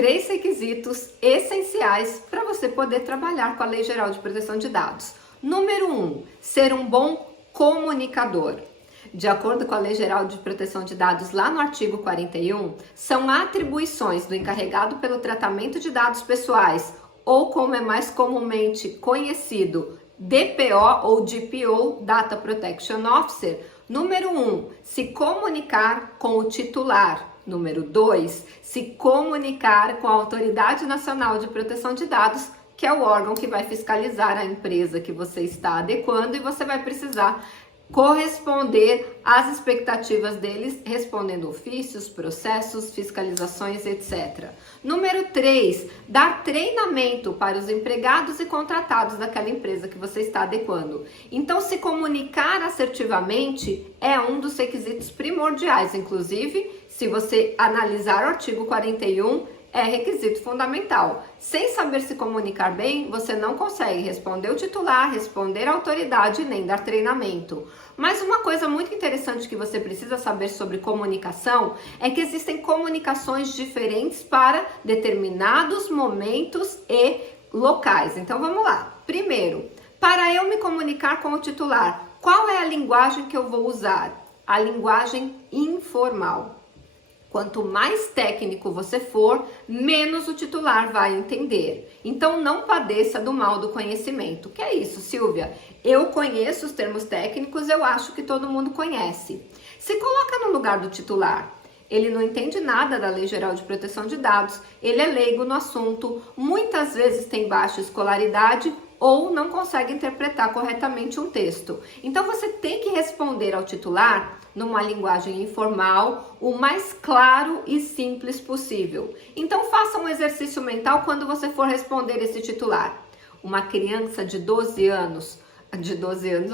3 requisitos essenciais para você poder trabalhar com a Lei Geral de Proteção de Dados. Número 1, ser um bom comunicador. De acordo com a Lei Geral de Proteção de Dados, lá no artigo 41, são atribuições do encarregado pelo tratamento de dados pessoais, ou como é mais comumente conhecido, DPO ou DPO, Data Protection Officer. Número 1, se comunicar com o titular. Número 2, se comunicar com a Autoridade Nacional de Proteção de Dados, que é o órgão que vai fiscalizar a empresa que você está adequando, e você vai precisar corresponder às expectativas deles, respondendo ofícios, processos, fiscalizações, etc. Número 3, dar treinamento para os empregados e contratados daquela empresa que você está adequando. Então, se comunicar assertivamente é um dos requisitos primordiais. Inclusive, se você analisar o artigo 41, é requisito fundamental. Sem saber se comunicar bem, você não consegue responder o titular, responder a autoridade, nem dar treinamento. Mas uma coisa muito interessante que você precisa saber sobre comunicação é que existem comunicações diferentes para determinados momentos e locais. Então vamos lá. Primeiro, para eu me comunicar com o titular, qual é a linguagem que eu vou usar? A linguagem informal. Quanto mais técnico você for, menos o titular vai entender. Então, não padeça do mal do conhecimento. Que é isso, Silvia? Eu conheço os termos técnicos, eu acho que todo mundo conhece. Se coloca no lugar do titular. Ele não entende nada da Lei Geral de Proteção de Dados, ele é leigo no assunto, muitas vezes tem baixa escolaridade ou não consegue interpretar corretamente um texto. Então, você tem que responder ao titular numa linguagem informal, o mais claro e simples possível. Então, faça um exercício mental quando você for responder esse titular. Uma criança de 12 anos,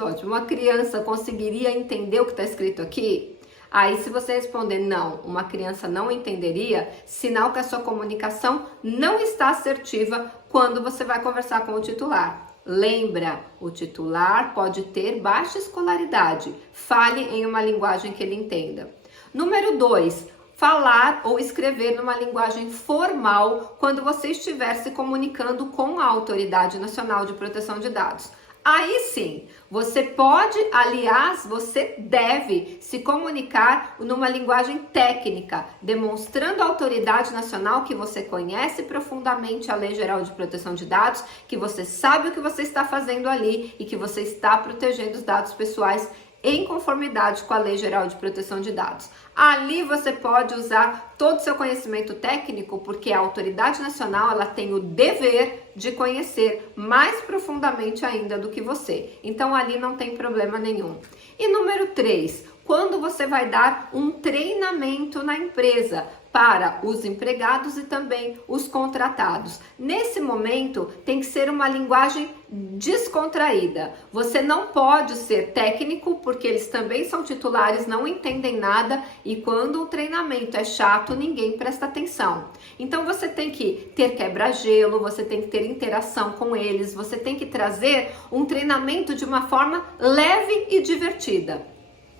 ótimo, uma criança conseguiria entender o que está escrito aqui? Aí, se você responder não, uma criança não entenderia, sinal que a sua comunicação não está assertiva quando você vai conversar com o titular. Lembra, o titular pode ter baixa escolaridade. Fale em uma linguagem que ele entenda. Número 2, falar ou escrever numa linguagem formal quando você estiver se comunicando com a Autoridade Nacional de Proteção de Dados. Aí sim, você pode, aliás, você deve se comunicar numa linguagem técnica, demonstrando à autoridade nacional que você conhece profundamente a Lei Geral de Proteção de Dados, que você sabe o que você está fazendo ali e que você está protegendo os dados pessoais em conformidade com a Lei Geral de Proteção de Dados. Ali você pode usar todo o seu conhecimento técnico, porque a autoridade nacional ela tem o dever de conhecer mais profundamente ainda do que você. Então ali não tem problema nenhum. E número 3, quando você vai dar um treinamento na empresa para os empregados e também os contratados. Nesse momento, tem que ser uma linguagem descontraída. Você não pode ser técnico, porque eles também são titulares, não entendem nada, e quando o treinamento é chato, ninguém presta atenção. Então, você tem que ter quebra-gelo, você tem que ter interação com eles, você tem que trazer um treinamento de uma forma leve e divertida.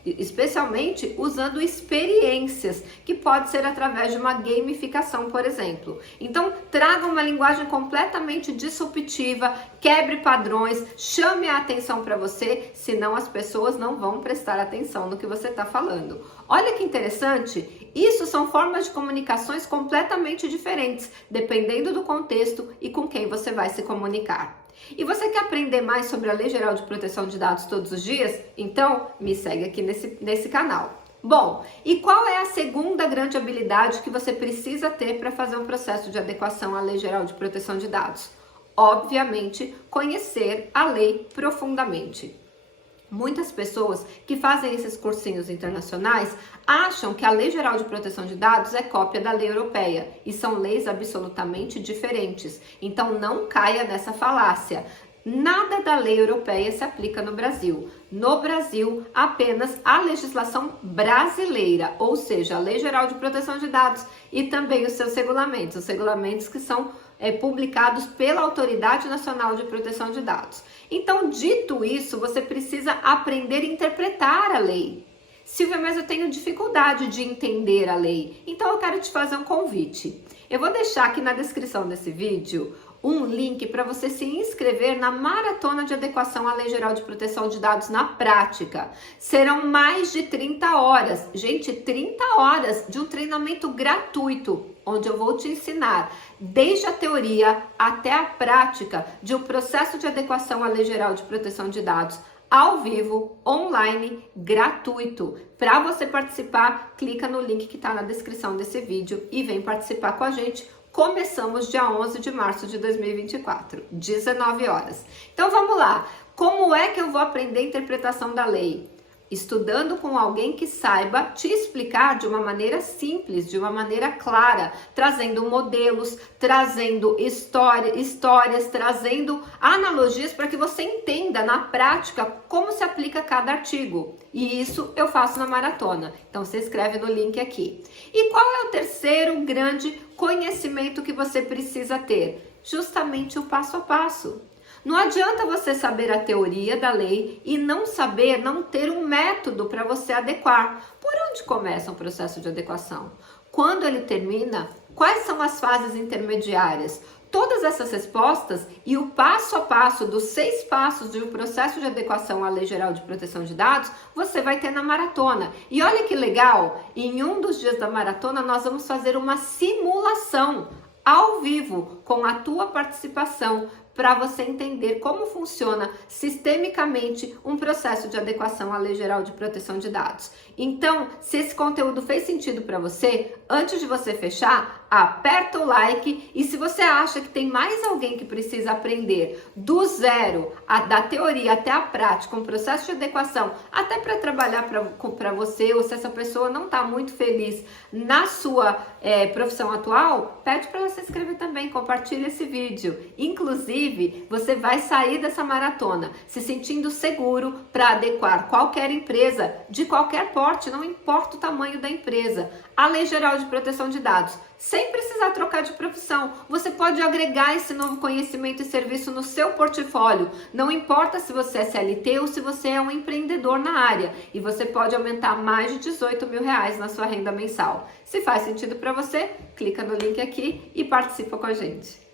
Especialmente usando experiências, que pode ser através de uma gamificação, por exemplo. Então, traga uma linguagem completamente disruptiva, quebre padrões, chame a atenção para você, senão as pessoas não vão prestar atenção no que você está falando. Olha que interessante, isso são formas de comunicações completamente diferentes, dependendo do contexto e com quem você vai se comunicar. E você quer aprender mais sobre a Lei Geral de Proteção de Dados todos os dias? Então, me segue aqui nesse canal. Bom, e qual é a segunda grande habilidade que você precisa ter para fazer um processo de adequação à Lei Geral de Proteção de Dados? Obviamente, conhecer a lei profundamente. Muitas pessoas que fazem esses cursinhos internacionais acham que a Lei Geral de Proteção de Dados é cópia da lei europeia e são leis absolutamente diferentes. Então não caia nessa falácia. Nada da lei europeia se aplica no Brasil. No Brasil, apenas a legislação brasileira, ou seja, a Lei Geral de Proteção de Dados e também os seus regulamentos, os regulamentos que são publicados pela Autoridade Nacional de Proteção de Dados. Então, dito isso, você precisa aprender a interpretar a lei. Silvia, mas eu tenho dificuldade de entender a lei. Então, eu quero te fazer um convite. Eu vou deixar aqui na descrição desse vídeo um link para você se inscrever na Maratona de Adequação à Lei Geral de Proteção de Dados na prática. Serão mais de 30 horas, gente, 30 horas de um treinamento gratuito, onde eu vou te ensinar desde a teoria até a prática de um processo de adequação à Lei Geral de Proteção de Dados ao vivo, online, gratuito. Para você participar, clica no link que está na descrição desse vídeo e vem participar com a gente. Começamos dia 11 de março de 2024, 19 horas. Então vamos lá. Como é que eu vou aprender a interpretação da lei? Estudando com alguém que saiba te explicar de uma maneira simples, de uma maneira clara, trazendo modelos, trazendo histórias, trazendo analogias para que você entenda na prática como se aplica cada artigo. E isso eu faço na maratona. Então se inscreve no link aqui. E qual é o terceiro grande conhecimento que você precisa ter? Justamente o passo a passo. Não adianta você saber a teoria da lei e não ter um método para você adequar. Por onde começa um processo de adequação? Quando ele termina? Quais são as fases intermediárias? Todas essas respostas e o passo a passo dos 6 passos de um processo de adequação à Lei Geral de Proteção de Dados, você vai ter na maratona. E olha que legal, em um dos dias da maratona nós vamos fazer uma simulação ao vivo com a tua participação, para você entender como funciona sistemicamente um processo de adequação à Lei Geral de Proteção de Dados. Então, se esse conteúdo fez sentido para você, antes de você fechar, aperta o like, e se você acha que tem mais alguém que precisa aprender do zero, da teoria até a prática, um processo de adequação, até para trabalhar para você, ou se essa pessoa não está muito feliz na sua profissão atual, pede para ela se inscrever também, compartilha esse vídeo. Inclusive, você vai sair dessa maratona se sentindo seguro para adequar qualquer empresa, de qualquer porte, não importa o tamanho da empresa, a Lei Geral de Proteção de Dados, sem precisar trocar de profissão. Você pode agregar esse novo conhecimento e serviço no seu portfólio. Não importa se você é CLT ou se você é um empreendedor na área. E você pode aumentar mais de 18 mil reais na sua renda mensal. Se faz sentido para você, clica no link aqui e participa com a gente.